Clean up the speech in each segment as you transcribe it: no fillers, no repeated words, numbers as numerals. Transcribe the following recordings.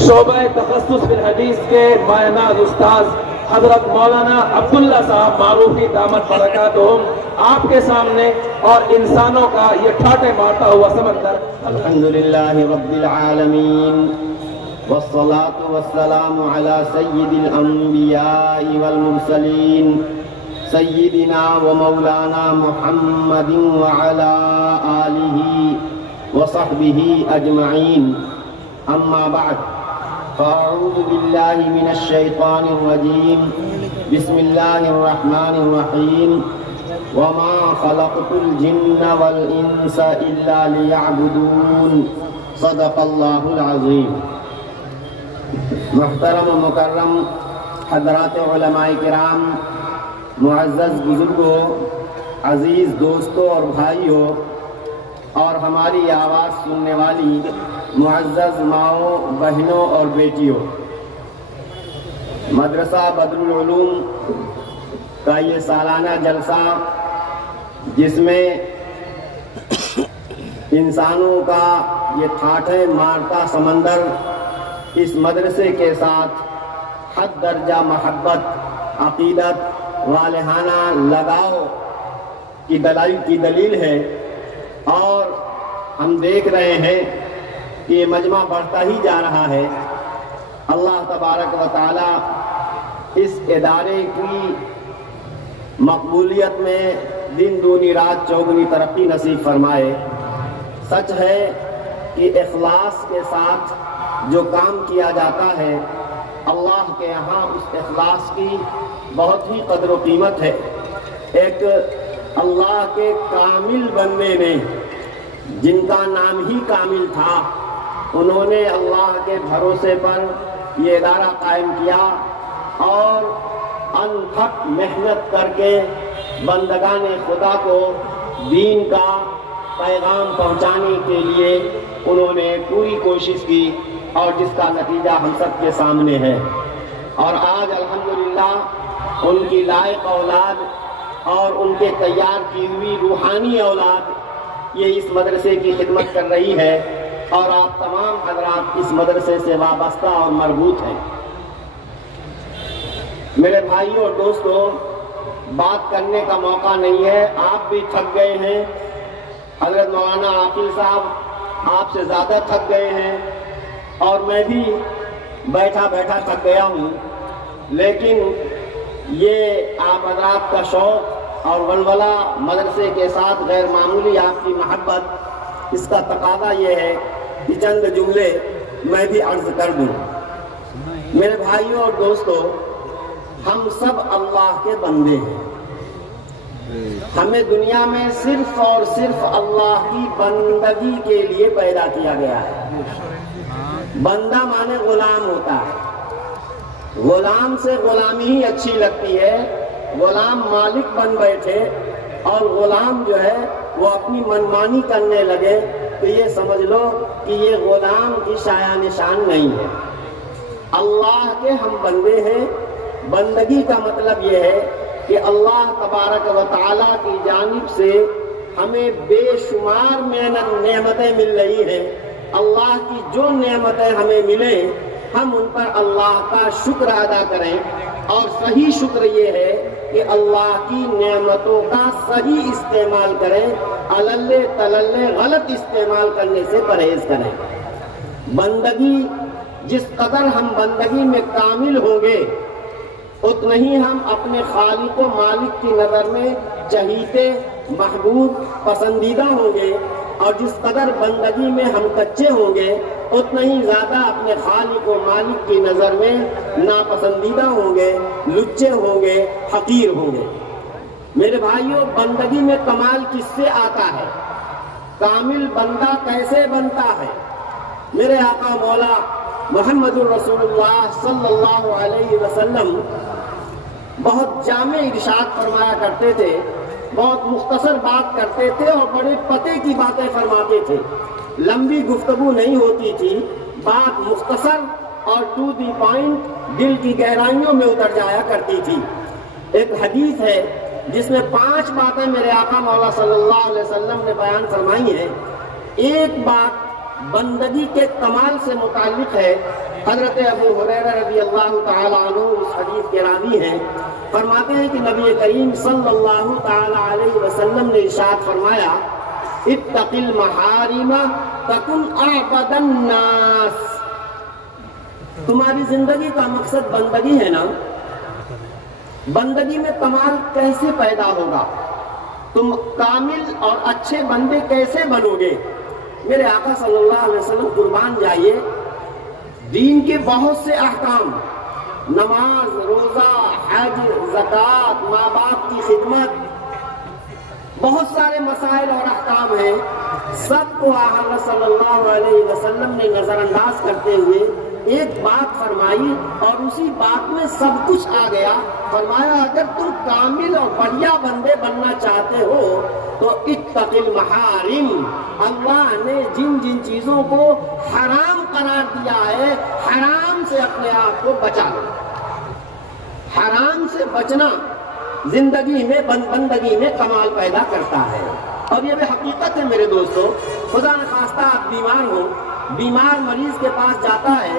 शोबा तखस्सुस fill हदीस के मायनाज उस्ताद हजरत मौलाना अब्दुल्ला साहब मारूफी दामत बरकातुहुम आपके सामने और इंसानों का ये ठाटे मारता हुआ समंदर। अल्हम्दुलिल्लाहि रब्बिल आलमीन वस्सलातु वस्सलामु अला सय्यिदिल अंबिया'i वल मुरसलीन सय्यिदिना व मौलाना मुहम्मदिन व अला आलिहि व सहबिहि अजमईन। अम्मा बअद फ़अऊज़ु बिल्लाहि मिनश शैतानिर रजीम। बिस्मिल्लाहिर रहमानिर रहीम। वमा खलक़तुल जिन्ना वल इंसा इल्ला लियअबुदून। सदक़ल्लाहुल अज़ीम। मुहतरम व मुकर्रम हज़रात उलमाए किराम, मुअज़्ज़ज़ बुजुर्गों, अजीज़ दोस्तों और भाइयों, और हमारी आवाज़ सुनने वाली मुअज़्ज़ज़ माओ, बहनों और बेटियों, मदरसा बदरुल उलूम का ये सालाना जलसा, जिसमें इंसानों का ये ठाठे मारता समंदर इस मदरसे के साथ हद दर्जा महब्बत, अकीदत, वालिहाना लगाव की दलील है। और हम देख रहे हैं कि ये मजमा बढ़ता ही जा रहा है। अल्लाह तबारक व तआला इस इदारे की मकबूलियत में दिन दूनी रात चौगुनी तरक्की नसीब फरमाए। सच है कि इखलास के साथ जो काम किया जाता है, अल्लाह के यहाँ उस इखलास की बहुत ही कदर व कीमत है। एक अल्लाह के कामिल बंदे ने, जिनका नाम ही कामिल था, उन्होंने अल्लाह के भरोसे पर ये इदारा कायम किया और अनथक मेहनत करके बंदगाने खुदा को दीन का पैगाम पहुंचाने के लिए उन्होंने पूरी कोशिश की, और जिसका नतीजा हम सब के सामने है। और आज अल्हम्दुलिल्लाह उनकी लायक औलाद और उनके तैयार की हुई रूहानी औलाद ये इस मदरसे की खिदमत कर रही है, और आप तमाम हजरात इस मदरसे से वाबस्ता और मरबूत हैं। मेरे भाइयों और दोस्तों, बात करने का मौका नहीं है, आप भी थक गए हैं। हजरत मौलाना आकिल साहब आपसे ज़्यादा थक गए हैं, और मैं भी बैठा बैठा थक गया हूँ। लेकिन ये आप हजरात का शौक़ और वलवला, मदरसे के साथ गैर मामूली आपकी महब्बत, इसका तकाज़ा ये है कि चंद जुमले मैं भी अर्ज़ कर दूँ। मेरे भाइयों और दोस्तों, हम सब अल्लाह के बंदे हैं। हमें दुनिया में सिर्फ और सिर्फ अल्लाह की बंदगी के लिए पैदा किया गया है। बंदा माने गुलाम होता है। गुलाम से गुलामी ही अच्छी लगती है। गुलाम मालिक बन बैठे और गुलाम जो है वो अपनी मनमानी करने लगे, तो ये समझ लो कि ये गुलाम की शाया निशान नहीं है। अल्लाह के हम बंदे हैं। बंदगी का मतलब ये है कि अल्लाह तबारक व तआला की जानिब से हमें बेशुमार नेमतें मिल रही हैं। अल्लाह की जो नेमतें हमें मिले, हम उन पर अल्लाह का शुक्र अदा करें। और सही शुक्र ये है कि अल्लाह की नेमतों का सही इस्तेमाल करें, अलल्ले तलल्ले गलत इस्तेमाल करने से परहेज करें। बंदगी, जिस कदर हम बंदगी में कामिल होंगे, उतना ही हम अपने खालिक व मालिक की नज़र में चहीते, महबूब, पसंदीदा होंगे। और जिस कदर बंदगी में हम कच्चे होंगे, उतना ही ज़्यादा अपने खालिक व मालिक की नज़र में नापसंदीदा होंगे, लुच्चे होंगे, हकीर होंगे। मेरे भाइयों, बंदगी में कमाल किससे आता है? कामिल बंदा कैसे बनता है? मेरे आका मौला मुहम्मदुर रसूलुल्लाह सल्लल्लाहु अलैहि वसल्लम बहुत जामे इरशाद फरमाया करते थे, बहुत मुख्तसर बात करते थे और बड़े पते की बातें फरमाते थे। लंबी गुफ्तगू नहीं होती थी, बात मुख्तसर और टू दी पॉइंट, दिल की गहराइयों में उतर जाया करती थी। एक हदीस है जिसमें 5 बातें मेरे आका मौला सल्लल्लाहु अलैहि वसल्लम ने बयान फरमाई हैं। एक बात بندگی کے کمال سے متعلق ہے۔ حضرت ابو ہریرہ رضی اللہ تعالی عنہ اس حدیث کے راوی ہیں، فرماتے ہیں کہ نبی کریم صلی اللہ تعالی علیہ وسلم نے ارشاد فرمایا، اتق المحارم تکن اعبد الناس۔ تمہاری زندگی کا مقصد بندگی ہے نا، بندگی میں کمال کیسے پیدا ہوگا؟ تم کامل اور اچھے بندے کیسے بنو گے؟ میرے آقا صلی اللہ علیہ وسلم قربان جائیے، دین کے بہت سے احکام، نماز، روزہ، حج، زکوٰۃ، ماں باپ کی خدمت، بہت سارے مسائل اور احکام ہیں، سب کو آقا صلی اللہ علیہ وسلم نے نظر انداز کرتے ہوئے ایک بات فرمائی، اور اسی بات میں سب کچھ آ گیا۔ فرمایا اگر تم کامل اور بڑھیا بندے بننا چاہتے ہو تو اتق المحارم، اللہ نے جن جن چیزوں کو حرام قرار دیا ہے، حرام سے اپنے آپ کو بچا لو۔ حرام سے بچنا زندگی میں بندگی میں کمال پیدا کرتا ہے، اور یہ بھی حقیقت ہے میرے دوستو۔ خدا نخواستہ آپ بیمار ہو، بیمار مریض کے پاس جاتا ہے،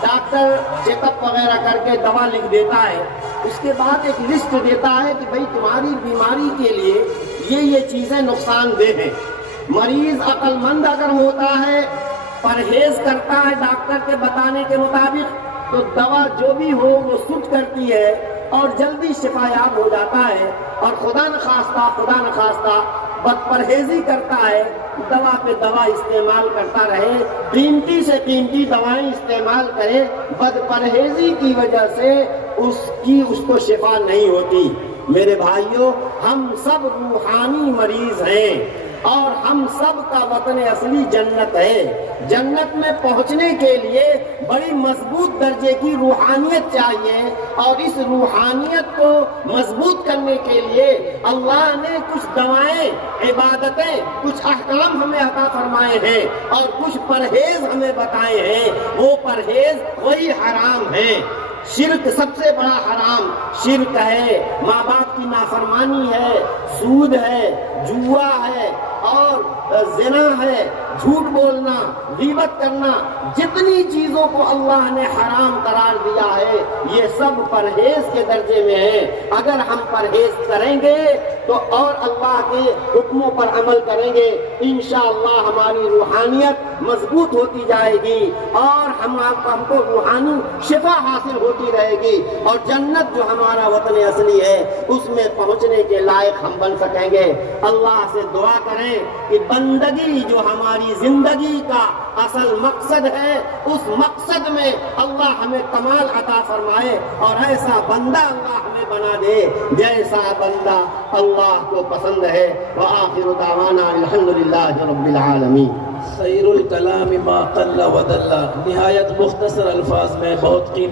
ڈاکٹر چیک اپ وغیرہ کر کے دوا لکھ دیتا ہے، اس کے بعد ایک لسٹ دیتا ہے کہ بھئی تمہاری بیماری کے لیے یہ چیزیں نقصان دہ ہیں۔ مریض عقل مند اگر ہوتا ہے، پرہیز کرتا ہے ڈاکٹر کے بتانے کے مطابق، تو دوا جو بھی ہو وہ سوٹ کرتی ہے اور جلدی شفا یاب ہو جاتا ہے۔ اور خدا نخواستہ بد پرہیزی کرتا ہے، دوا پہ دوا استعمال کرتا رہے، قیمتی سے قیمتی دوائیں استعمال کرے، بد پرہیزی کی وجہ سے اس کو شفا نہیں ہوتی۔ میرے بھائیوں، ہم سب روحانی مریض ہیں، اور ہم سب کا وطن اصلی جنت ہے۔ جنت میں پہنچنے کے لیے بڑی مضبوط درجے کی روحانیت چاہیے، اور اس روحانیت کو مضبوط کرنے کے لیے اللہ نے کچھ دوائیں، عبادتیں، کچھ احکام ہمیں عطا فرمائے ہیں، اور کچھ پرہیز ہمیں بتائے ہیں۔ وہ پرہیز وہی حرام ہیں۔ شرک سب سے بڑا حرام شرک ہے، ماں باپ کی نافرمانی ہے، سود ہے، جوا ہے، اور زنا ہے، جھوٹ بولنا، غیبت کرنا، جتنی چیزوں کو اللہ نے حرام قرار دیا ہے یہ سب پرہیز کے درجے میں ہیں۔ اگر ہم پرہیز کریں گے تو اور اللہ کے حکموں پر عمل کریں گے، انشاءاللہ ہماری روحانیت مضبوط ہوتی جائے گی، اور ہم کو روحانی شفا حاصل ہوتی رہے گی، اور جنت جو ہمارا وطن اصلی ہے اس میں پہنچنے کے لائق ہم بن سکیں گے۔ اللہ سے دعا کریں کہ بندگی جو ہماری زندگی کا اصل مقصد ہے، اس مقصد میں اللہ ہمیں کمال عطا فرمائے، اور ایسا بندہ اللہ ہمیں بنا دے جیسا بندہ اللہ کو پسند ہے۔ وآخر دعوانا الحمدللہ رب العالمین۔ خیر الکلام ما قل و دل، نہایت مختصر الفاظ میں بہت قیمتی